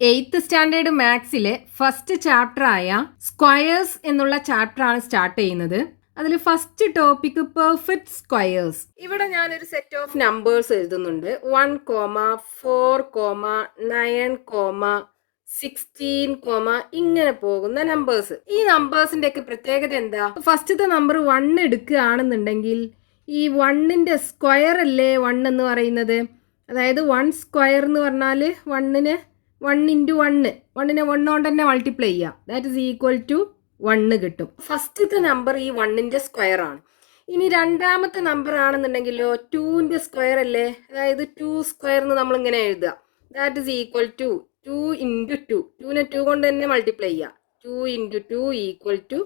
Eighth standard മാത്സിലെ first chapter ആയ squares എന്നുള്ള chapter ആണ് സ്റ്റാർട്ട് ചെയ്യുന്നത്. അതിൽ ഫസ്റ്റ് ടോപ്പിക് പെർഫെക്റ്റ് സ്ക്വയേഴ്സ്. ഇവിടെ ഞാനൊരു സെറ്റ് ഓഫ് നമ്പേഴ്സ് എഴുതുന്നുണ്ട്. 1,4,9,16, ഇങ്ങനെ പോകുന്ന നമ്പേഴ്സ്. ഈ നമ്പേഴ്സിന്റെ ഒക്കെ പ്രത്യേകത എന്താ? ഫസ്റ്റത്തെ നമ്പർ 1 എടുക്കുകയാണെന്നുണ്ടെങ്കിൽ ഈ 1ന്റെ സ്ക്വയർ അല്ലേ 1 എന്ന് പറയുന്നത്. അതായത് 1 സ്ക്വയർ എന്ന് പറഞ്ഞാൽ 1ന് 1 ഇൻറ്റു 1, 1നെ 1 കൊണ്ട് തന്നെ മൾട്ടിപ്ലൈ ചെയ്യുക. ദാറ്റ് ഇസ് ഈക്വൽ ടു 1 കിട്ടും. ഫസ്റ്റത്തെ നമ്പർ ഈ 1ന്റെ സ്ക്വയർ ആണ്. ഇനി രണ്ടാമത്തെ നമ്പർ ആണെന്നുണ്ടെങ്കിലോ 2ന്റെ സ്ക്വയർ അല്ലേ. അതായത് 2 സ്ക്വയർ എന്ന് നമ്മൾ ഇങ്ങനെ എഴുതുക. That is equal to 2 into 2. 2നെ 2 കൊണ്ട് തന്നെ മൾട്ടിപ്ലൈ ചെയ്യുക. 2 ഇൻറ്റു 2 ഈക്വൽ ടു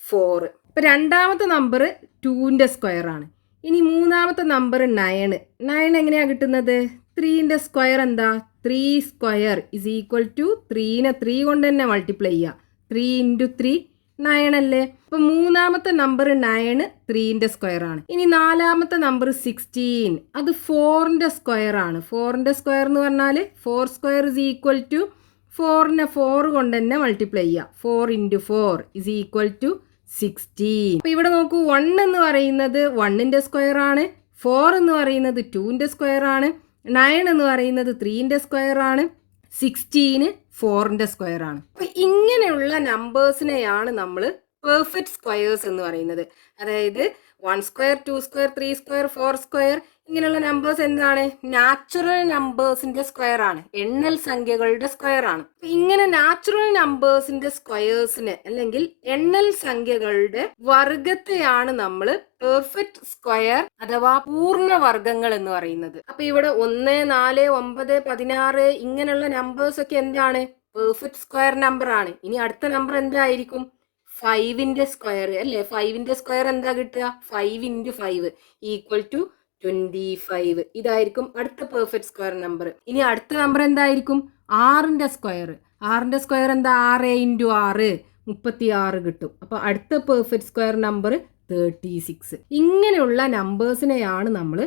4. ഇപ്പം രണ്ടാമത്തെ നമ്പർ 2ന്റെ സ്ക്വയർ ആണ്. ഇനി മൂന്നാമത്തെ നമ്പർ 9. 9 എങ്ങനെയാണ് കിട്ടുന്നത്? 3ന്റെ സ്ക്വയർ എന്താ? 3 സ്ക്വയർ ഇസ് ഈക്വൽ ടു 3നെ 3 കൊണ്ട് തന്നെ മൾട്ടിപ്ലൈ ചെയ്യുക. 3 ഇൻറ്റു 3 9 അല്ലേ. അപ്പം മൂന്നാമത്തെ നമ്പർ 9 3ന്റെ സ്ക്വയർ ആണ്. ഇനി നാലാമത്തെ നമ്പർ 16. അത് 4ന്റെ സ്ക്വയർ ആണ്. 4ന്റെ സ്ക്വയർ എന്ന് പറഞ്ഞാൽ 4 സ്ക്വയർ ഇസ് ഈക്വൽ ടു 4നെ 4 കൊണ്ട് തന്നെ മൾട്ടിപ്ലൈ ചെയ്യുക. 4 ഇൻറ്റു 4 ഇസ് ഈക്വൽ ടു 16. അപ്പൊ ഇവിടെ നോക്കൂ, 1 എന്ന് പറയുന്നത് 1ന്റെ സ്ക്വയർ ആണ്, 4 എന്ന് പറയുന്നത് 2ന്റെ സ്ക്വയർ ആണ്, 9 എന്ന് പറയുന്നത് 3ന്റെ സ്ക്വയർ ആണ്, 16 4ന്റെ സ്ക്വയർ ആണ്. അപ്പൊ ഇങ്ങനെയുള്ള നമ്പേഴ്സിനെയാണ് നമ്മൾ പെർഫെക്റ്റ് സ്ക്വയേഴ്സ് എന്ന് പറയുന്നത്. അതായത് 1 സ്ക്വയർ, 2 സ്ക്വയർ, 3 സ്ക്വയർ, 4 സ്ക്വയർ, ഇങ്ങനെയുള്ള നമ്പേഴ്സ് എന്താണ്? നാച്ചുറൽ നമ്പേഴ്സിന്റെ സ്ക്വയർ ആണ്, എണ്ണൽ സംഖ്യകളുടെ സ്ക്വയർ ആണ്. ഇങ്ങനെ നാച്ചുറൽ നമ്പേഴ്സിന്റെ സ്ക്വയേഴ്സിന് അല്ലെങ്കിൽ എണ്ണൽ സംഖ്യകളുടെ വർഗത്തെയാണ് നമ്മൾ പെർഫെക്റ്റ് സ്ക്വയർ അഥവാ പൂർണ്ണ വർഗങ്ങൾ എന്ന് പറയുന്നത്. അപ്പൊ ഇവിടെ 1, 4, 9, 16 ഇങ്ങനെയുള്ള നമ്പേഴ്സ് ഒക്കെ എന്താണ്? പെർഫെക്റ്റ് സ്ക്വയർ നമ്പർ ആണ്. ഇനി അടുത്ത നമ്പർ എന്തായിരിക്കും? 5ന്റെ സ്ക്വയർ അല്ലേ. 5ന്റെ സ്ക്വയർ എന്താ കിട്ടുക? 5 ഇൻറ്റു 5 ഈക്വൽ ടു 25. ഇതായിരിക്കും അടുത്ത പെർഫെക്റ്റ് സ്ക്വയർ നമ്പർ. ഇനി അടുത്ത നമ്പർ എന്തായിരിക്കും? 6ന്റെ സ്ക്വയർ. 6ന്റെ സ്ക്വയർ എന്താ? 6 ഇൻറ്റു 6 36 കിട്ടും. അപ്പൊ അടുത്ത പെർഫെക്റ്റ് സ്ക്വയർ നമ്പർ 36. ഇങ്ങനെയുള്ള നമ്പേഴ്സിനെയാണ് നമ്മൾ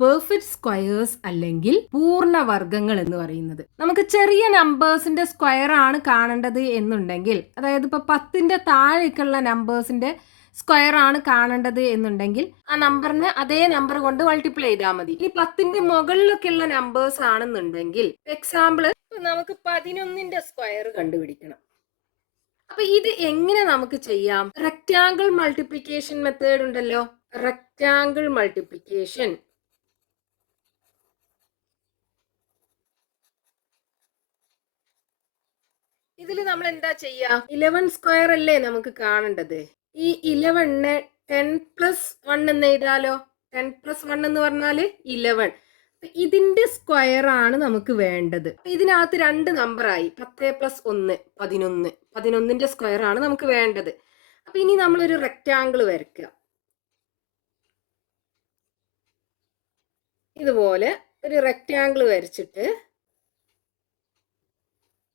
പെർഫെക്റ്റ് സ്ക്വയേഴ്സ് അല്ലെങ്കിൽ പൂർണ്ണവർഗങ്ങൾ എന്ന് പറയുന്നത്. നമുക്ക് ചെറിയ നമ്പേഴ്സിന്റെ സ്ക്വയർ ആണ് കാണേണ്ടത് എന്നുണ്ടെങ്കിൽ, അതായത് ഇപ്പൊ 10ന്റെ താഴേക്കുള്ള നമ്പേഴ്സിന്റെ സ്ക്വയർ ആണ് കാണേണ്ടത് എന്നുണ്ടെങ്കിൽ ആ നമ്പറിന് അതേ നമ്പർ കൊണ്ട് മൾട്ടിപ്ലൈ ചെയ്താൽ മതി. ഇനി 10ന്റെ മുകളിലൊക്കെ ഉള്ള നമ്പേഴ്സ് ആണെന്നുണ്ടെങ്കിൽ, എക്സാമ്പിൾ നമുക്ക് 11ന്റെ സ്ക്വയർ കണ്ടുപിടിക്കണം. അപ്പൊ ഇത് എങ്ങനെ നമുക്ക് ചെയ്യാം? റെക്റ്റാങ്കിൾ മൾട്ടിപ്ലിക്കേഷൻ മെത്തേഡ് ഉണ്ടല്ലോ. Rectangle multiplication. ഇതിൽ നമ്മൾ എന്താ ചെയ്യാ? 11 സ്ക്വയർ അല്ലേ നമുക്ക് കാണേണ്ടത്. ഈ 11നെ 10 പ്ലസ് 1 എന്ന് എഴുതാലോ. 10 പ്ലസ് 1 എന്ന് പറഞ്ഞാല് 11. ഇതിന്റെ സ്ക്വയർ ആണ് നമുക്ക് വേണ്ടത്. ഇതിനകത്ത് 2 നമ്പറായി. 10 പ്ലസ് 1 11. 11ന്റെ സ്ക്വയർ ആണ് നമുക്ക് വേണ്ടത്. അപ്പൊ ഇനി നമ്മളൊരു റെക്റ്റാങ്കിൾ വരയ്ക്കുക. ഇതുപോലെ ഒരു റെക്റ്റാങ്കിൾ വരച്ചിട്ട്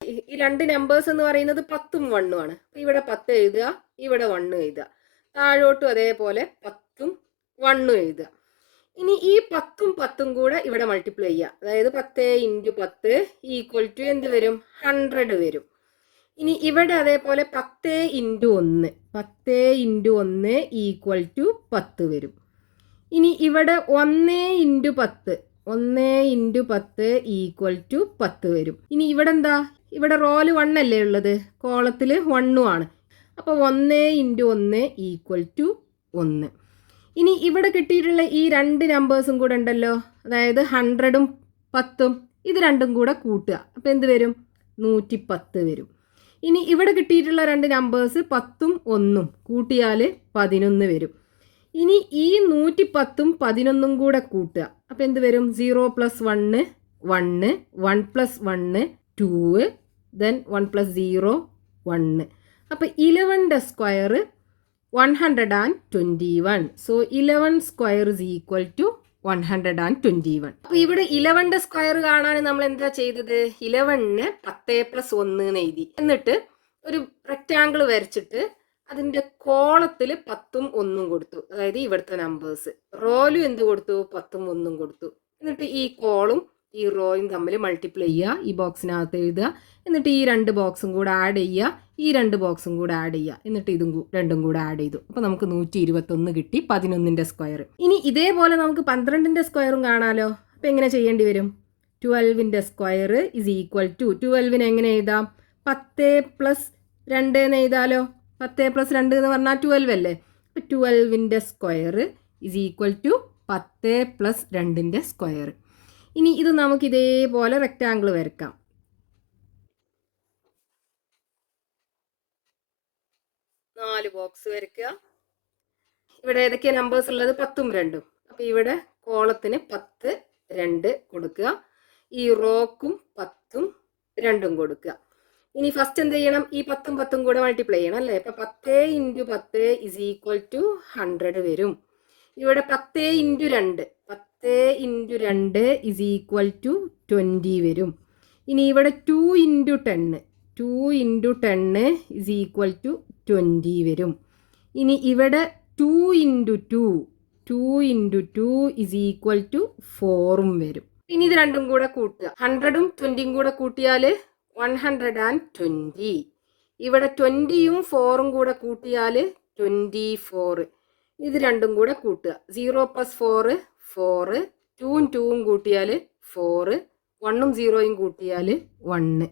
ഈ 2 നമ്പേഴ്സ് എന്ന് പറയുന്നത് 10ഉം 1ഉം ആണ്. ഇവിടെ 10 എഴുതുക, ഇവിടെ 1 എഴുതുക. താഴോട്ടും അതേപോലെ 10ഉം 1ഉം എഴുതുക. ഇനി ഈ 10ഉം 10ഉം കൂടെ ഇവിടെ മൾട്ടിപ്ലൈ ചെയ്യുക. അതായത് 10 ഇൻറ്റു 10 ഈക്വൽ ടു എന്ത് വരും? 100 വരും. ഇനി ഇവിടെ അതേപോലെ 10 ഇൻറ്റു 1, 10 ഇൻറ്റു 1 ഈക്വൽ ടു 10 വരും. ഇനി ഇവിടെ 1 ഇൻറ്റു 10, 1 ഇൻറ്റു 10 ഈക്വൽ ടു 10 വരും. ഇനി ഇവിടെ എന്താ? ഇവിടെ റോല് 1 അല്ലേ ഉള്ളത്, കോളത്തിൽ 1ഉം ആണ്. അപ്പോൾ 1 ഇൻറ്റു 1 ഈക്വൽ ടു 1. ഇനി ഇവിടെ കിട്ടിയിട്ടുള്ള ഈ 2 നമ്പേഴ്സും കൂടെ ഉണ്ടല്ലോ, അതായത് 100ഉം 10ഉം, ഇത് രണ്ടും കൂടെ കൂട്ടുക. അപ്പോൾ എന്ത് വരും? 110 വരും. ഇനി ഇവിടെ കിട്ടിയിട്ടുള്ള 2 നമ്പേഴ്സ് 10ഉം 1ഉം കൂട്ടിയാൽ 11 വരും. ഇനി ഈ 110ഉം 11ഉം കൂടെ കൂട്ടുക. അപ്പോൾ എന്ത് വരും? 0 പ്ലസ് 1 1, 1 പ്ലസ് 1 2, ദെൻ 1 പ്ലസ് 0 1. അപ്പോൾ 11ന്റെ square 121. So 11 square is equal to 121. അപ്പോൾ ഇവിടെ 11ന്റെ സ്ക്വയർ കാണാൻ നമ്മൾ എന്താ ചെയ്തത്? 11നെ 10 പ്ലസ് 1 എന്ന് എഴുതി. എന്നിട്ട് ഒരു റെക്റ്റാങ്കിൾ വരച്ചിട്ട് അതിന്റെ കോളത്തിൽ 10ഉം 1ഉം കൊടുത്തു. അതായത് ഇവിടുത്തെ നമ്പേഴ്സ്. റോയിലും എന്ത് കൊടുത്തു? 10ഉം 1ഉം കൊടുത്തു. എന്നിട്ട് ഈ കോളും ഈ റോയും തമ്മിൽ മൾട്ടിപ്ലൈ ചെയ്യുക, ഈ ബോക്സിനകത്ത് എഴുതുക, എന്നിട്ട് ഈ 2 ബോക്സും കൂടെ ആഡ് ചെയ്യുക, ഈ 2 ബോക്സും കൂടെ ആഡ് ചെയ്യുക, എന്നിട്ട് രണ്ടും കൂടെ ആഡ് ചെയ്തു. അപ്പോൾ നമുക്ക് 121 കിട്ടി, 11ന്റെ സ്ക്വയർ. ഇനി ഇതേപോലെ നമുക്ക് 12ന്റെ സ്ക്വയറും കാണാലോ. അപ്പോൾ എങ്ങനെ ചെയ്യേണ്ടി വരും? 12ന്റെ സ്ക്വയർ ഇസ് ഈക്വൽ ടു 12നെ എങ്ങനെ എഴുതാം? 10 പ്ലസ് 2 എന്ന് എഴുതാലോ. 10 പ്ലസ് 2 എന്ന് പറഞ്ഞാൽ 12 അല്ലേ. അപ്പോൾ 12ന്റെ square is equal to 10 plus 2ന്റെ സ്ക്വയർ. ഇനി ഇത് നമുക്ക് ഇതേപോലെ റെക്റ്റാങ്കിൾ വരയ്ക്കാം. നാല് ബോക്സ് വരയ്ക്കുക. ഇവിടെ ഏതൊക്കെയാ നമ്പേഴ്സ് ഉള്ളത്? 10ഉം 2ഉം. അപ്പോൾ ഇവിടെ കോളത്തിന് 10, 2 കൊടുക്കുക. ഈ റോക്കും 10ഉം 2ഉം കൊടുക്കുക. ഇനി ഫസ്റ്റ് എന്ത് ചെയ്യണം? ഈ 10ഉം 10ഉം കൂടെ മൾട്ടിപ്ലൈ ചെയ്യണം അല്ലേ. അപ്പോൾ 10 × 10 ഇസ് ഈക്വൽ ടു 100 വരും. ഇവിടെ 10 × 2 10 × 2 ഇസ് ഈക്വൽ ടു 20 വരും. ഇനി ഇവിടെ 2 × 10 2 × 10 ഇസ് ഈക്വൽ ടു 20 വരും. ഇനി ഇവിടെ 2 × 2 2 × 2 ഇസ് ഈക്വൽ ടു 4ഉം വരും. ഇനി ഇത് രണ്ടും കൂടെ കൂട്ടുക. 100ഉം 20ഉം കൂടെ കൂട്ടിയാൽ 120. ഇവിടെ 20ഉം 4ഉം കൂടെ കൂട്ടിയാൽ 24. ഇത് രണ്ടും കൂടെ കൂട്ടുക. 0 + 4 4, 2ഉം 2ഉം കൂട്ടിയാൽ 4, 1ഉം 0ഉം കൂട്ടിയാൽ 1.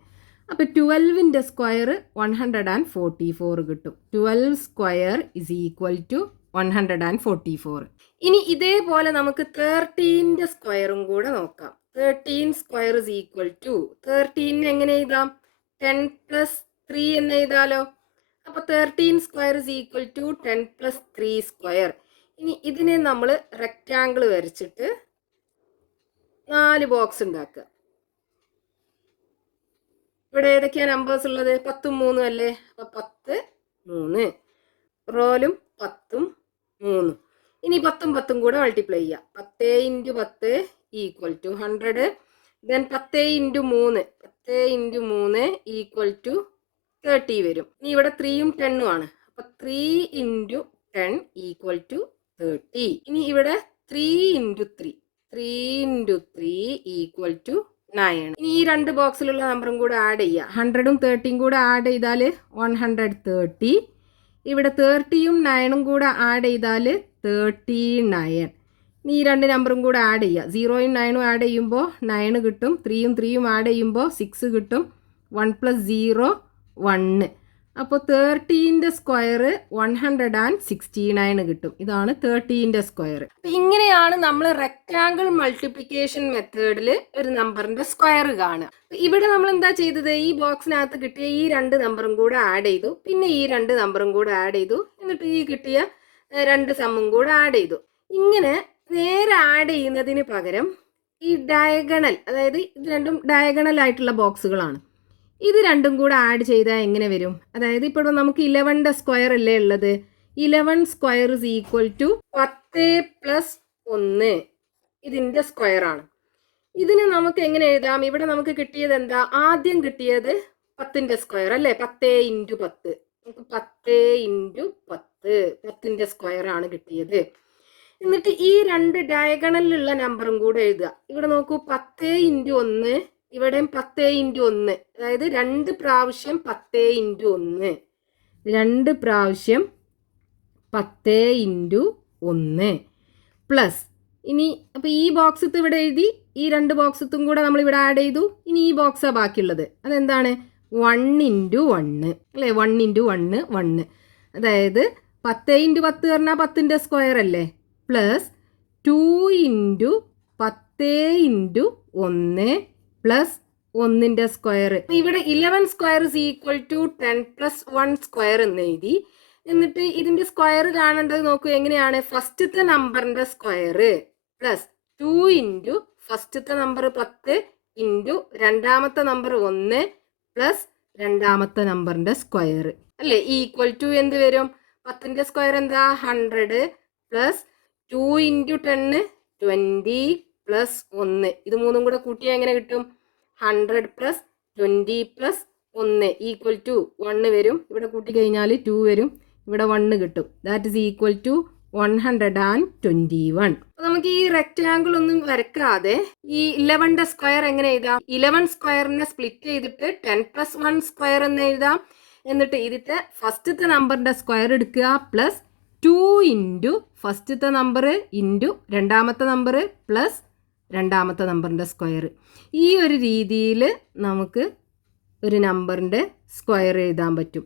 അപ്പോൾ 12ന്റെ സ്ക്വയർ 144 കിട്ടും. 12 സ്ക്വയർ ഇസ് ഈക്വൽ ടു 144. ഇനി ഇതേപോലെ നമുക്ക് 13ന്റെ സ്ക്വയറും കൂടെ നോക്കാം. 13 സ്ക്വയർ ഇസ് ഈക്വൽ ടു 13 എങ്ങനെ എഴുതാം? 10 + 3 എന്ന് എഴുതാലോ. അപ്പോൾ 13 square is equal to 10 + 3 square. ഇനി ഇതിനെ നമ്മൾ റെക്റ്റാങ്കിൾ വരച്ചിട്ട് 4 ബോക്സ് ഉണ്ടാക്കുക. ഇവിടെ ഏതൊക്കെയാണ് നമ്പേഴ്സ് ഉള്ളത്? 10ഉം 3ഉം അല്ലേ. അപ്പോൾ 10, 3. റോലും 10ഉം 3ഉം. ഇനി 10ഉം 10ഉം കൂടെ മൾട്ടിപ്ലൈ ചെയ്യുക. 10 × 10 equal to 100. Then 10 × 3 10 × 3 equal to 30 വരും. ഇനി ഇവിടെ 3ഉം 10ഉം ആണ്. അപ്പോൾ 3 × 10 ഈക്വൽ ടു 30. ഇനി ഇവിടെ 3 × 3 3 × 3 ഈക്വൽ ടു 9. ഇനി ഈ 2 ബോക്സിലുള്ള നമ്പറും കൂടെ ആഡ് ചെയ്യുക. 100ഉം 30ഉം കൂടെ ആഡ് ചെയ്താൽ 130. ഇവിടെ 30ഉം 9ഉം കൂടെ ആഡ് ചെയ്താൽ 39. ഇനി ഈ 2 നമ്പറും കൂടെ ആഡ് ചെയ്യുക. 0ഉം 9ഉം ആഡ് ചെയ്യുമ്പോൾ 9 കിട്ടും. 3ഉം 3ഉം ആഡ് ചെയ്യുമ്പോൾ 6 കിട്ടും. 1 + 0 1. അപ്പോൾ 13ന്റെ സ്ക്വയർ 169 കിട്ടും. ഇതാണ് 13ന്റെ സ്ക്വയർ. ഇങ്ങനെയാണ് നമ്മൾ റെക്റ്റാങ്കിൾ മൾട്ടിപ്ലിക്കേഷൻ മെത്തേഡിൽ ഒരു നമ്പറിന്റെ സ്ക്വയർ കാണുക. ഇവിടെ നമ്മൾ എന്താ ചെയ്തത്? ഈ ബോക്സിനകത്ത് കിട്ടിയ ഈ 2 നമ്പറും കൂടെ ആഡ് ചെയ്തു. പിന്നെ ഈ 2 നമ്പറും കൂടെ ആഡ് ചെയ്തു. എന്നിട്ട് ഈ കിട്ടിയ 2 സമ്മും കൂടെ ആഡ് ചെയ്തു. ഇങ്ങനെ നേരെ ആഡ് ചെയ്യുന്നതിന് പകരം ഈ ഡയഗണൽ, അതായത് ഇത് രണ്ടും ഡയഗണൽ ആയിട്ടുള്ള ബോക്സുകളാണ്, ഇത് രണ്ടും കൂടെ ആഡ് ചെയ്താൽ എങ്ങനെ വരും? അതായത് ഇപ്പോൾ നമുക്ക് 11ന്റെ സ്ക്വയർ അല്ലേ ഉള്ളത്. 11 സ്ക്വയർ ഇസ് ഈക്വൽ ടു 10 + 1 ഇതിൻ്റെ സ്ക്വയർ ആണ്. ഇതിന് നമുക്ക് എങ്ങനെ എഴുതാം? ഇവിടെ നമുക്ക് കിട്ടിയത് എന്താ? ആദ്യം കിട്ടിയത് 10ന്റെ സ്ക്വയർ അല്ലേ. 10 × 10 നമുക്ക് 10 × 10 10ന്റെ സ്ക്വയർ ആണ് കിട്ടിയത്. എന്നിട്ട് ഈ 2 ഡയഗണലിലുള്ള നമ്പറും കൂടെ എഴുതുക. ഇവിടെ നോക്കൂ, 10 × 1 ഇവിടെയും 10 × 1, അതായത് 2 പ്രാവശ്യം 10 × 1 2 പ്രാവശ്യം 10 × 1 പ്ലസ്. ഇനി അപ്പോൾ ഈ ബോക്സത്ത് ഇവിടെ എഴുതി, ഈ 2 ബോക്സത്തും കൂടെ നമ്മൾ ഇവിടെ ആഡ് ചെയ്തു. ഇനി ഈ ബോക്സാണ് ബാക്കിയുള്ളത്. അതെന്താണ്? 1 × 1 അല്ലേ. 1 × 1 1, അതായത് 10 × 10 പറഞ്ഞാൽ 10ന്റെ സ്ക്വയർ അല്ലേ. പ്ലസ് 2 × 10 × 1 പ്ലസ് 1ന്റെ സ്ക്വയർ. ഇവിടെ 11 square is equal to 10 + 1 square എന്ന് എഴുതി. എന്നിട്ട് ഇതിന്റെ സ്ക്വയർ കാണേണ്ടത് നോക്കൂ എങ്ങനെയാണ്? ഫസ്റ്റത്തെ നമ്പറിന്റെ സ്ക്വയർ പ്ലസ് 2 × ഫസ്റ്റത്തെ നമ്പർ 10 × രണ്ടാമത്തെ നമ്പർ 1 പ്ലസ് രണ്ടാമത്തെ നമ്പറിന്റെ സ്ക്വയർ അല്ലേ. ഈക്വൽ ടു എന്ത് വരും? 10ന്റെ സ്ക്വയർ എന്താ? 100 പ്ലസ് 2 × 10 20 പ്ലസ് 1. ഇത് മൂന്നും കൂടെ കൂട്ടിയാൽ എങ്ങനെ കിട്ടും? 100 പ്ലസ് 20 പ്ലസ് 1 ഈക്വൽ ടു 1 വരും. ഇവിടെ കൂട്ടി കഴിഞ്ഞാൽ 2 വരും. ഇവിടെ 1 കിട്ടും. That is equal to 121. നമുക്ക് ഈ റെക്റ്റാങ്കിൾ ഒന്നും വരക്കാതെ ഈ 11ന്റെ സ്ക്വയർ എങ്ങനെ എഴുതാം? 11 സ്ക്വയറിനെ സ്പ്ലിറ്റ് ചെയ്തിട്ട് 10+1 സ്ക്വയർ എന്ന് എഴുതാം. എന്നിട്ട് ഇതിന്റെ ഫസ്റ്റത്തെ നമ്പറിന്റെ സ്ക്വയർ എടുക്കുക പ്ലസ് 2 ഇൻറ്റു ഫസ്റ്റത്തെ നമ്പർ ഇൻറ്റു രണ്ടാമത്തെ നമ്പർ പ്ലസ് രണ്ടാമത്തെ നമ്പറിന്റെ സ്ക്വയർ. ഈ ഒരു രീതിയിൽ നമുക്ക് ഒരു നമ്പറിന്റെ സ്ക്വയർ എഴുതാൻ പറ്റും.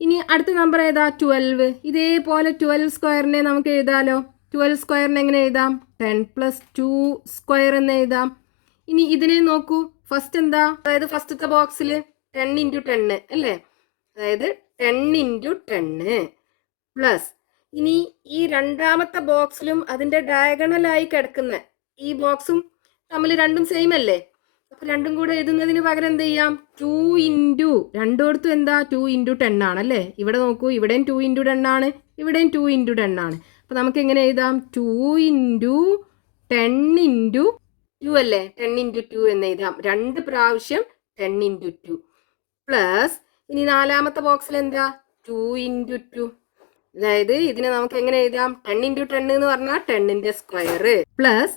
ഇനി അടുത്ത നമ്പർ ഏതാ? 12. ഇതേപോലെ 12 സ്ക്വയറിനെ നമുക്ക് എഴുതാലോ. 12 സ്ക്വയറിനെ എങ്ങനെ എഴുതാം? 10+2 സ്ക്വയർ എന്ന് എഴുതാം. ഇനി ഇതിനെ നോക്കൂ. ഫസ്റ്റ് എന്താ? അതായത് ഫസ്റ്റത്തെ ബോക്സിൽ 10 ഇൻറ്റു 10 അല്ലേ? അതായത് 10 ഇൻറ്റു 10 പ്ലസ് ഇനി ഈ രണ്ടാമത്തെ ബോക്സിലും അതിൻ്റെ ഡയഗണലായി കിടക്കുന്ന ഈ ബോക്സും തമ്മിൽ രണ്ടും സെയിം അല്ലേ? അപ്പൊ രണ്ടും കൂടെ എഴുതുന്നതിന് പകരം എന്ത് ചെയ്യാം? 2 ഇൻറ്റു രണ്ടോടത്തും എന്താ? 2 ഇൻറ്റു 10 ആണല്ലേ? ഇവിടെ നോക്കൂ, ഇവിടെയും 2 ഇൻറ്റു 10 ആണ്, ഇവിടെയും 2 ഇൻറ്റു 10 ആണ്. അപ്പൊ നമുക്ക് എങ്ങനെ എഴുതാം? 2 ഇൻറ്റു 10 ഇൻറ്റു 2 അല്ലേ? 10 ഇൻറ്റു 2 എന്ന് എഴുതാം. 2 പ്രാവശ്യം 10 ഇൻറ്റു 2 പ്ലസ് ഇനി നാലാമത്തെ ബോക്സിൽ എന്താ? 2 ഇൻറ്റു 2. അതായത് ഇതിനെ നമുക്ക് എങ്ങനെ എഴുതാം? 10 ഇൻറ്റു 10 എന്ന് പറഞ്ഞാൽ 10ന്റെ സ്ക്വയർ പ്ലസ്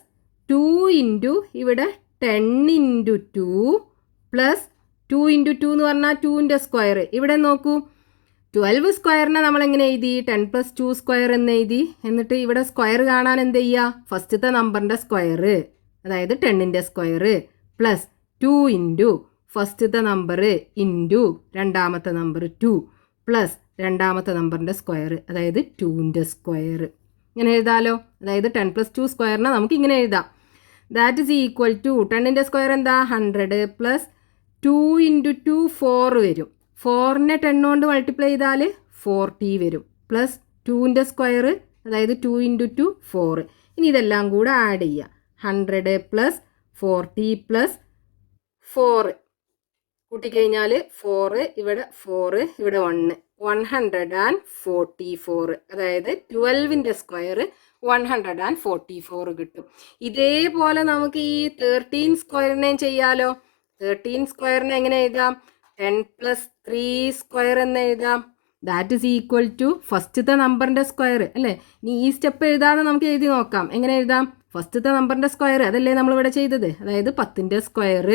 2 ഇൻറ്റു ഇവിടെ 10 ഇൻറ്റു 2 പ്ലസ് 2 ഇൻറ്റു 2 എന്ന് പറഞ്ഞാൽ 2ന്റെ സ്ക്വയർ. ഇവിടെ നോക്കൂ, 12 സ്ക്വയറിനെ നമ്മൾ എങ്ങനെ എഴുതി? 10+2 സ്ക്വയർ എന്ന് എഴുതി. എന്നിട്ട് ഇവിടെ സ്ക്വയർ കാണാൻ എന്ത് ചെയ്യുക? ഫസ്റ്റത്തെ നമ്പറിൻ്റെ സ്ക്വയർ, അതായത് 10ന്റെ സ്ക്വയർ പ്ലസ് 2 ഇൻറ്റു ഫസ്റ്റത്തെ നമ്പർ ഇൻറ്റു രണ്ടാമത്തെ നമ്പർ 2 പ്ലസ് രണ്ടാമത്തെ നമ്പറിൻ്റെ സ്ക്വയർ, അതായത് 2ന്റെ സ്ക്വയർ. ഇങ്ങനെ എഴുതാലോ. അതായത് 10+2 സ്ക്വയറിനെ നമുക്ക് ഇങ്ങനെ എഴുതാം. ദാറ്റ് ഈസ് ഈക്വൽ ടു 10ന്റെ സ്ക്വയർ എന്താ? 100 പ്ലസ് 2 ഇൻറ്റു 2 4 വരും. 4നെ 10 കൊണ്ട് മൾട്ടിപ്ലൈ ചെയ്താൽ 40 വരും പ്ലസ് 2ന്റെ സ്ക്വയർ, അതായത് 2 ഇൻറ്റു 2 4. ഇനി ഇതെല്ലാം കൂടെ ആഡ് ചെയ്യുക. 100 പ്ലസ് 40 പ്ലസ് 4 കൂട്ടിക്കഴിഞ്ഞാൽ 4 ഇവിടെ 4 ഇവിടെ 1 144. അതായത് 12ന്റെ സ്ക്വയർ 144 കിട്ടും. ഇതേപോലെ നമുക്ക് ഈ 13 സ്ക്വയറിനെയും ചെയ്യാലോ. 13 സ്ക്വയറിനെ എങ്ങനെ എഴുതാം? 10+3 സ്ക്വയർ എന്ന് എഴുതാം. ദാറ്റ് ഈസ് ഈക്വൽ ടു ഫസ്റ്റത്തെ നമ്പറിൻ്റെ സ്ക്വയർ അല്ലേ? ഇനി ഈ സ്റ്റെപ്പ് എഴുതാതെ നമുക്ക് എഴുതി നോക്കാം. എങ്ങനെ എഴുതാം? ഫസ്റ്റത്തെ നമ്പറിൻ്റെ സ്ക്വയർ അതല്ലേ നമ്മളിവിടെ ചെയ്തത്, അതായത് 10ന്റെ സ്ക്വയർ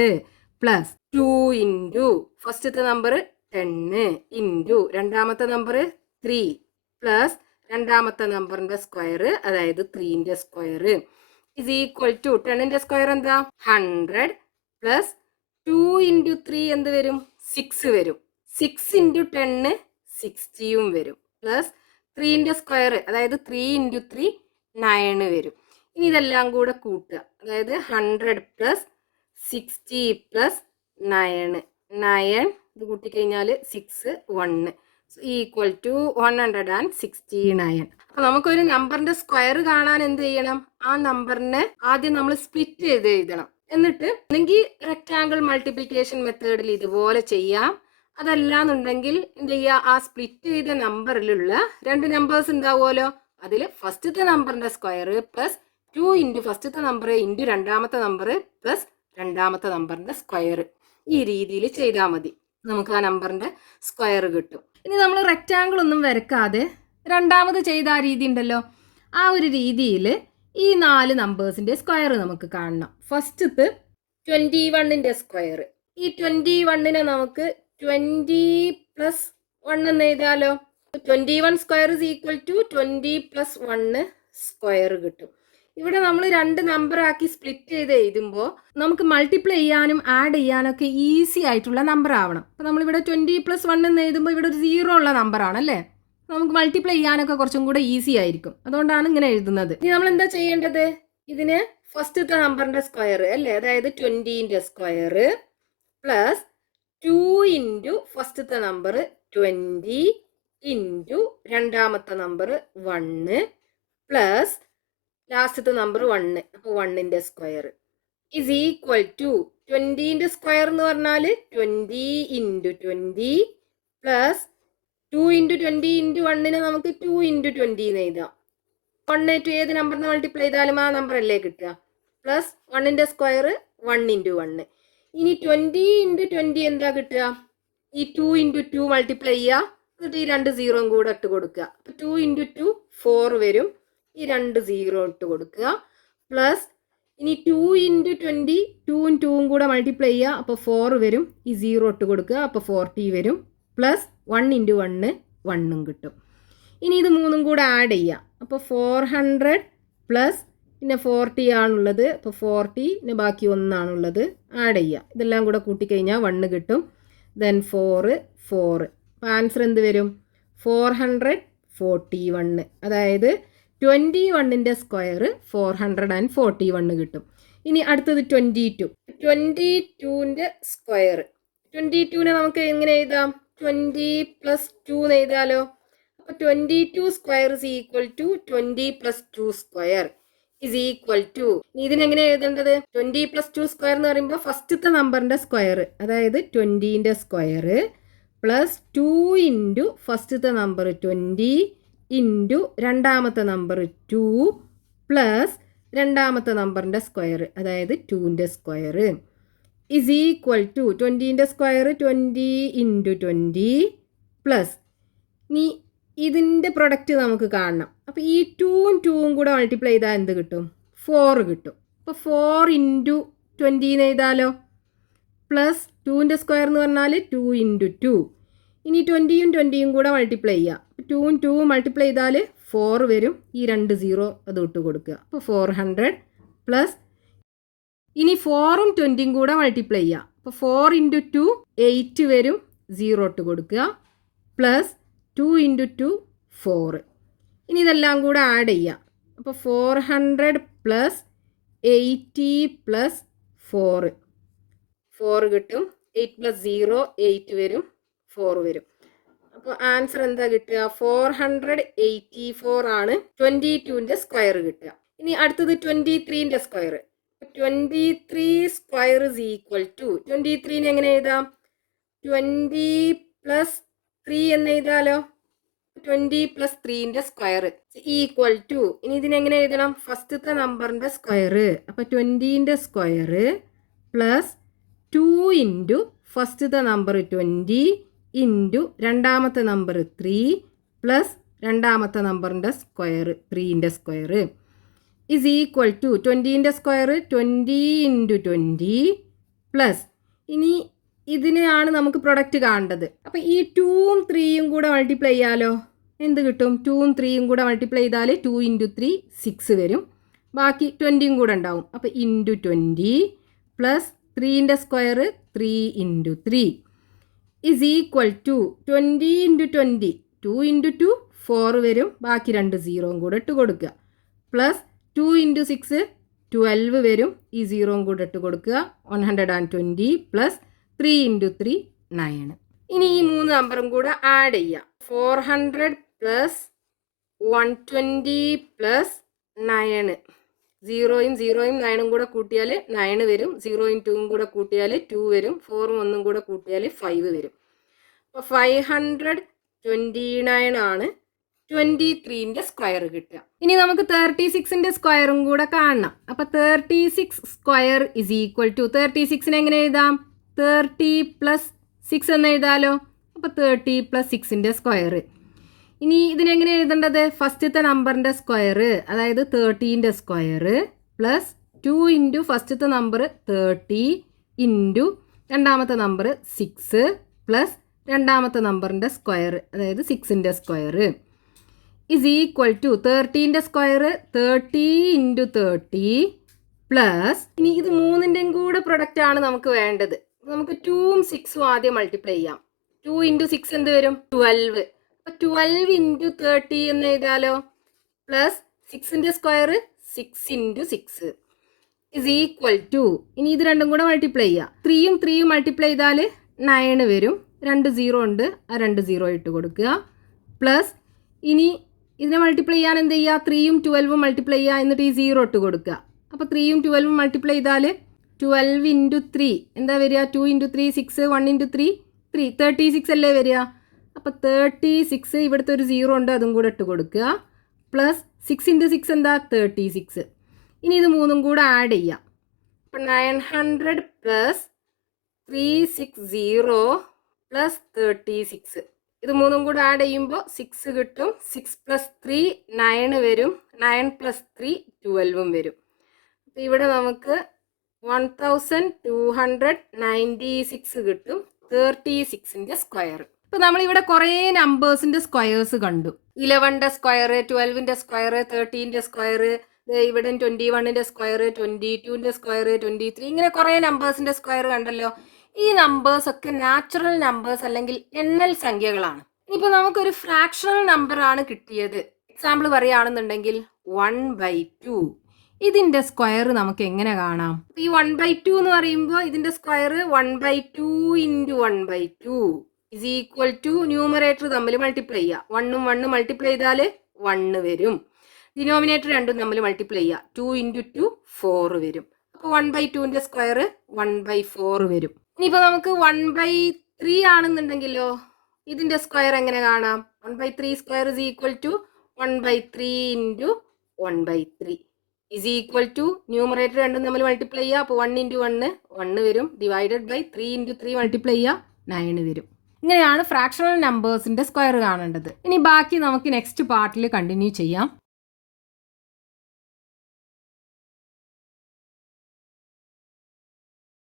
പ്ലസ് 2 ഇൻറ്റു ഫസ്റ്റത്തെ നമ്പർ 10 ഇൻറ്റു രണ്ടാമത്തെ നമ്പർ 3 പ്ലസ് രണ്ടാമത്തെ നമ്പറിന്റെ സ്ക്വയർ, അതായത് 3ന്റെ സ്ക്വയർ ഇസ് ഈക്വൽ ടു 10ന്റെ സ്ക്വയർ എന്താ? 100 പ്ലസ് 2 ഇൻറ്റു 3 എന്ത് വരും? 6 വരും. 6 ഇൻറ്റു 10 60 വരും പ്ലസ് 3ന്റെ സ്ക്വയർ, അതായത് 3 ഇൻറ്റു 3 9 വരും. ഇനി ഇതെല്ലാം കൂടെ കൂട്ടുക. അതായത് 100 പ്ലസ് 60 പ്ലസ് 9 ഇത് കൂട്ടിക്കഴിഞ്ഞാൽ 6 1 ഈക്വൽ ടു 169. അപ്പൊ നമുക്കൊരു നമ്പറിന്റെ സ്ക്വയർ കാണാൻ എന്ത് ചെയ്യണം? ആ നമ്പറിനെ ആദ്യം നമ്മൾ സ്പ്ലിറ്റ് ചെയ്ത് എഴുതണം. എന്നിട്ട് ഒന്നെങ്കിൽ റെക്റ്റാങ്കിൾ മൾട്ടിപ്ലിക്കേഷൻ മെത്തേഡിൽ ഇതുപോലെ ചെയ്യാം. അതല്ലാന്നുണ്ടെങ്കിൽ എന്ത് ചെയ്യുക? ആ സ്പ്ലിറ്റ് ചെയ്ത നമ്പറിലുള്ള 2 നമ്പേഴ്സ് ഉണ്ടാവുമല്ലോ, അതിൽ ഫസ്റ്റത്തെ നമ്പറിന്റെ സ്ക്വയർ പ്ലസ് 2 ഇൻറ്റു ഫസ്റ്റത്തെ നമ്പർ ഇൻറ്റു രണ്ടാമത്തെ നമ്പർ പ്ലസ് രണ്ടാമത്തെ നമ്പറിന്റെ സ്ക്വയർ. ഈ രീതിയിൽ ചെയ്താൽ മതി, നമുക്ക് ആ നമ്പറിന്റെ സ്ക്വയർ കിട്ടും. ഇനി നമ്മൾ റെക്റ്റാങ്കിൾ ഒന്നും വരക്കാതെ രണ്ടാമത് ചെയ്ത ആ രീതി ഉണ്ടല്ലോ, ആ ഒരു രീതിയിൽ ഈ 4 നമ്പേഴ്സിന്റെ സ്ക്വയർ നമുക്ക് കാണണം. ഫസ്റ്റത്തെ 21ന്റെ സ്ക്വയർ, ഈ 21നെ നമുക്ക് 20+1 എന്ന് എഴുതാലോ. 21 square is equal to 20+1 square കിട്ടും. ഇവിടെ നമ്മൾ 2 നമ്പർ ആക്കി സ്പ്ലിറ്റ് ചെയ്ത് എഴുതുമ്പോൾ നമുക്ക് മൾട്ടിപ്ലൈ ചെയ്യാനും ആഡ് ചെയ്യാനും ഒക്കെ ഈസി ആയിട്ടുള്ള നമ്പർ ആവണം. അപ്പോൾ നമ്മളിവിടെ 20+1 എന്ന് എഴുതുമ്പോൾ ഇവിടെ ഒരു 0 ഉള്ള നമ്പർ ആണല്ലേ, നമുക്ക് മൾട്ടിപ്ലൈ ചെയ്യാനൊക്കെ കുറച്ചും കൂടെ ഈസി ആയിരിക്കും. അതുകൊണ്ടാണ് ഇങ്ങനെ എഴുതുന്നത്. ഇനി നമ്മൾ എന്താ ചെയ്യേണ്ടത്? ഇതിന് ഫസ്റ്റത്തെ നമ്പറിന്റെ സ്ക്വയർ അല്ലേ, അതായത് 20ന്റെ സ്ക്വയർ പ്ലസ് 2 ഇൻറ്റു ഫസ്റ്റത്തെ നമ്പർ 20 ഇൻറ്റു രണ്ടാമത്തെ നമ്പർ 1 പ്ലസ് ലാസ്റ്റത്തെ നമ്പർ 1, അപ്പോൾ 1ന്റെ സ്ക്വയർ ഇസ് ഈക്വൽ ടു 20ന്റെ സ്ക്വയർ എന്ന് പറഞ്ഞാൽ 20 ഇൻറ്റു 20 പ്ലസ് 2 ഇൻറ്റു 20 ഇൻറ്റു 1നെ നമുക്ക് 2 ഇൻറ്റു 20 എന്ന് എഴുതാം. 1 ടു ഏത് നമ്പറിന് മൾട്ടിപ്ലൈ ചെയ്താലും ആ നമ്പർ അല്ലേ കിട്ടുക. പ്ലസ് 1ന്റെ സ്ക്വയർ 1 ഇൻറ്റു 1. ഇനി 20 ഇൻറ്റു 20 എന്താ കിട്ടുക? ഈ 2 ഇൻറ്റു 2 മൾട്ടിപ്ലൈ ചെയ്യുക, എന്നിട്ട് ഈ 2 0 കൂടെ ഇട്ട് കൊടുക്കുക. അപ്പോൾ 2 ഇൻറ്റു 2 4 വരും ഈ 2 0 ഇട്ട് കൊടുക്കുക. പ്ലസ് ഇനി 2 ഇൻറ്റു 20, 2ഉം 2ഉം കൂടെ മൾട്ടിപ്ലൈ ചെയ്യുക. അപ്പോൾ 4 വരും. ഈ 0 ഇട്ട് കൊടുക്കുക. അപ്പോൾ 40 വരും. പ്ലസ് 1 ഇൻറ്റു 1 1ഉം കിട്ടും. ഇനി ഇത് മൂന്നും കൂടെ ആഡ് ചെയ്യുക. അപ്പോൾ 400 പ്ലസ് പിന്നെ 40 ആണുള്ളത്. അപ്പോൾ 40 പിന്നെ ബാക്കി 1 ആണുള്ളത്. ആഡ് ചെയ്യുക. ഇതെല്ലാം കൂടെ കൂട്ടിക്കഴിഞ്ഞാൽ 1 കിട്ടും. ദെൻ 4 4. അപ്പോൾ ആൻസർ എന്ത് വരും? 441. അതായത് 21ൻ്റെ സ്ക്വയർ 441 കിട്ടും. ഇനി അടുത്തത് 22. 22ൻ്റെ സ്ക്വയർ. 22നെ നമുക്ക് എങ്ങനെ എഴുതാം? 20 പ്ലസ് 2 എന്ന് എഴുതാലോ. അപ്പോൾ 22 square is equal to 20 plus 2 square is equal to. ഇതിനെങ്ങനെ എഴുതേണ്ടത്? 20 പ്ലസ് 2 സ്ക്വയർ എന്ന് പറയുമ്പോൾ ഫസ്റ്റത്തെ നമ്പറിൻ്റെ സ്ക്വയർ, അതായത് 20ൻ്റെ സ്ക്വയർ പ്ലസ് 2 ഇൻറ്റു ഫസ്റ്റത്തെ നമ്പർ 20 ഇൻറ്റു രണ്ടാമത്തെ നമ്പർ 2 പ്ലസ് രണ്ടാമത്തെ നമ്പറിൻ്റെ സ്ക്വയർ, അതായത് 2ൻ്റെ സ്ക്വയർ ഇസ് ഈക്വൽ ടു 20ൻ്റെ സ്ക്വയർ 20 ഇൻറ്റു 20 പ്ലസ് ഇനി ഇതിൻ്റെ പ്രൊഡക്റ്റ് നമുക്ക് കാണണം. അപ്പോൾ ഈ 2ഉം 2ഉം കൂടെ മൾട്ടിപ്ലൈ ചെയ്താൽ എന്ത് കിട്ടും? 4 കിട്ടും. അപ്പോൾ 4 ഇൻറ്റു 20 എന്ന് എഴുതാലോ. പ്ലസ് 2ൻ്റെ സ്ക്വയർ എന്ന് പറഞ്ഞാൽ 2 ഇൻറ്റു 2. ഇനി 20യും 20യും കൂടെ മൾട്ടിപ്ലൈ ചെയ്യുക. 2ഉം 2ഉം മൾട്ടിപ്ലൈ ചെയ്താൽ 4 വരും. ഈ 2 0 അത് ഇട്ട് കൊടുക്കുക. അപ്പോൾ 400 പ്ലസ് ഇനി 4ഉം 20യും കൂടെ മൾട്ടിപ്ലൈ ചെയ്യുക. അപ്പോൾ 4 ഇൻറ്റു 2 8 വരും. 0 ഇട്ട് കൊടുക്കുക. Plus 2 into 2 4. ഇനി ഇതെല്ലാം കൂടെ ആഡ് ചെയ്യുക. അപ്പോൾ 400 പ്ലസ് 80 പ്ലസ് 4 കിട്ടും. 8 പ്ലസ് 0 8 വരും. 4 വരും. അപ്പോൾ ആൻസർ എന്താ കിട്ടുക? 484 ആണ് 22ൻ്റെ സ്ക്വയർ കിട്ടുക. ഇനി അടുത്തത് 23ൻ്റെ square. 23 square is equal to 23നെ എങ്ങനെ എഴുതാം? 20 പ്ലസ് 3 എന്ന് എഴുതാലോ. 20 പ്ലസ് 3ൻ്റെ സ്ക്വയർ ഈക്വൽ ടു. ഇനി ഇതിനെങ്ങനെ എഴുതണം? ഫസ്റ്റത്തെ നമ്പറിൻ്റെ സ്ക്വയർ. അപ്പോൾ 20ൻ്റെ സ്ക്വയർ പ്ലസ് 2 ഇൻറ്റു ഫസ്റ്റത്തെ നമ്പർ 20 ഇൻറ്റു രണ്ടാമത്തെ നമ്പർ 3 പ്ലസ് രണ്ടാമത്തെ നമ്പറിൻ്റെ സ്ക്വയർ 3ൻ്റെ സ്ക്വയർ ഇസ് ഈക്വൽ ടു 20ൻ്റെ സ്ക്വയർ 20 ഇൻറ്റു 20 പ്ലസ് ഇനി ഇതിനെയാണ് നമുക്ക് പ്രൊഡക്റ്റ് കാണേണ്ടത്. അപ്പോൾ ഈ 2ഉം 3യും കൂടെ മൾട്ടിപ്ലൈ ചെയ്യാലോ. എന്ത് കിട്ടും? 2ഉം 3യും കൂടെ മൾട്ടിപ്ലൈ ചെയ്താൽ 2 ഇൻറ്റു 3 6 വരും. ബാക്കി 20യും കൂടെ ഉണ്ടാവും. അപ്പോൾ ഇൻറ്റു 20 പ്ലസ് 3ൻ്റെ square 3 into 3 is equal to 20 into 20 2 into 2 4 വരും. ബാക്കി 2 0 കൂടെ ഇട്ട് കൊടുക്കുക. പ്ലസ് 2 ഇൻറ്റു 6 12 വരും. ഈ 0 കൂടെ ഇട്ട് കൊടുക്കുക. 120 പ്ലസ് 3 ഇൻറ്റു 3 9. ഇനി ഈ 3 നമ്പറും കൂടെ ആഡ് ചെയ്യുക. 400 പ്ലസ് 120 പ്ലസ് 9. 0യും 0യും 9ഉം കൂടെ കൂട്ടിയാൽ 9 വരും. 0യും 2ഉം കൂടെ കൂട്ടിയാൽ 2 വരും. 4ഉം 1ഉം കൂടെ കൂട്ടിയാൽ 5 വരും. അപ്പോൾ 529 ആണ് 23ൻ്റെ സ്ക്വയർ കിട്ടുക. ഇനി നമുക്ക് 36ൻ്റെ സ്ക്വയറും കൂടെ കാണണം. അപ്പോൾ 36 സ്ക്വയർ ഇസ് ഈക്വൽ ടു 36നെ എങ്ങനെ എഴുതാം? 30 പ്ലസ് 6 എന്ന് എഴുതാലോ. അപ്പോൾ 30 പ്ലസ് 6ൻ്റെ സ്ക്വയർ. ഇനി ഇതിനെങ്ങനെ എഴുതേണ്ടത്? ഫസ്റ്റത്തെ നമ്പറിൻ്റെ സ്ക്വയർ, അതായത് 30ൻ്റെ സ്ക്വയർ പ്ലസ് 2 ഇൻറ്റു ഫസ്റ്റത്തെ നമ്പർ 30 ഇൻറ്റു രണ്ടാമത്തെ നമ്പർ 6 പ്ലസ് രണ്ടാമത്തെ നമ്പറിൻ്റെ സ്ക്വയർ, അതായത് 6ൻ്റെ സ്ക്വയർ ഇസ് ഈക്വൽ ടു 30ൻ്റെ സ്ക്വയർ 30 ഇൻറ്റു 30 പ്ലസ് ഇനി ഇത് മൂന്നിൻ്റെയും കൂടെ പ്രൊഡക്റ്റ് ആണ് നമുക്ക് വേണ്ടത്. നമുക്ക് 2ഉം 6ഉം ആദ്യം മൾട്ടിപ്ലൈ ചെയ്യാം. 2 ഇൻറ്റു 6 എന്ത് വരും? 12. അപ്പോൾ 12 ഇൻറ്റു 30 എന്ന് എഴുതാലോ. പ്ലസ് 6ൻ്റെ square 6 into 6 is equal to ഇനി ഇത് രണ്ടും കൂടെ മൾട്ടിപ്ലൈ ചെയ്യുക. 3യും 3യും മൾട്ടിപ്ലൈ ചെയ്താൽ 9 വരും. 2 0 ഉണ്ട്. ആ 2 0 ഇട്ട് കൊടുക്കുക. പ്ലസ് ഇനി ഇതിനെ മൾട്ടിപ്ലൈ ചെയ്യാൻ എന്ത് ചെയ്യുക? 3യും 12ഉം മൾട്ടിപ്ലൈ ചെയ്യുക. എന്നിട്ട് ഈ 0 ഇട്ട് കൊടുക്കുക. അപ്പോൾ 3യും 12ഉം മൾട്ടിപ്ലൈ ചെയ്താൽ 12 ഇൻറ്റു 3 എന്താ വരിക? 2 ഇൻറ്റു 3 6 1 ഇൻറ്റു 3 3 36 അല്ലേ വരിക. അപ്പോൾ 36 ഇവിടുത്തെ ഒരു 0 ഉണ്ട്, അതും കൂടെ ഇട്ട് കൊടുക്കുക. പ്ലസ് 6 ഇൻറ്റു 6 എന്താ? 36. ഇനി ഇത് മൂന്നും കൂടെ ആഡ് ചെയ്യാം. അപ്പോൾ 900 പ്ലസ് 360 പ്ലസ് 36 ഇത് മൂന്നും കൂടെ ആഡ് ചെയ്യുമ്പോൾ 6 കിട്ടും. 6 + 3 9 വരും. 9 + 3 12 വരും. അപ്പോൾ ഇവിടെ നമുക്ക് 1296 കിട്ടും. 36ന്റെ സ്ക്വയർ. ഇപ്പൊ നമ്മളിവിടെ കുറേ നമ്പേഴ്സിന്റെ സ്ക്വയേഴ്സ് കണ്ടു. 11ന്റെ സ്ക്വയർ, 12ന്റെ സ്ക്വയർ, 13ന്റെ സ്ക്വയർ, ഇവിടെ 21ന്റെ സ്ക്വയർ, 22ന്റെ സ്ക്വയർ, 23, ഇങ്ങനെ കുറേ നമ്പേഴ്സിന്റെ സ്ക്വയർ കണ്ടല്ലോ. ഈ നമ്പേഴ്സ് ഒക്കെ നാച്ചുറൽ നമ്പേഴ്സ് അല്ലെങ്കിൽ എണ്ണൽ സംഖ്യകളാണ്. ഇനിയിപ്പോൾ നമുക്കൊരു ഫ്രാക്ഷണൽ നമ്പർ ആണ് കിട്ടിയത്. എക്സാമ്പിൾ പറയുകയാണെന്നുണ്ടെങ്കിൽ 1/2. ഇതിന്റെ സ്ക്വയർ നമുക്ക് എങ്ങനെ കാണാം? ഈ 1/2 എന്ന് പറയുമ്പോൾ ഇതിന്റെ square 1/2 × 1/2 is equal to numerator തമ്മിൽ മൾട്ടിപ്ലൈ ചെയ്യുക. 1ഉം 1ഉം മൾട്ടിപ്ലൈ ചെയ്താൽ 1 വരും. ഡിനോമിനേറ്റർ രണ്ടും തമ്മിൽ മൾട്ടിപ്ലൈ ചെയ്യുക. 2 × 2 4 വരും. അപ്പോൾ 1/2ന്റെ സ്ക്വയർ 1/4 വരും. ഇനിയിപ്പോൾ നമുക്ക് 1/3 ആണെന്നുണ്ടെങ്കിലോ ഇതിന്റെ സ്ക്വയർ എങ്ങനെ കാണാം? 1/3 square is equal to 1/3 × 1/3 is equal to numerator രണ്ടും തമ്മിൽ മൾട്ടിപ്ലൈ ചെയ്യുക. അപ്പോൾ 1 × 1 1 വരും. ഡിവൈഡഡ് ബൈ 3 × 3 മൾട്ടിപ്ലൈ ചെയ്യുക 9 വരും. ഇങ്ങനെയാണ് ഫ്രാക്ഷണൽ നമ്പേഴ്സിന്റെ സ്ക്വയർ കാണേണ്ടത്. ഇനി ബാക്കി നമുക്ക് നെക്സ്റ്റ് പാർട്ടിൽ കണ്ടിന്യൂ ചെയ്യാം.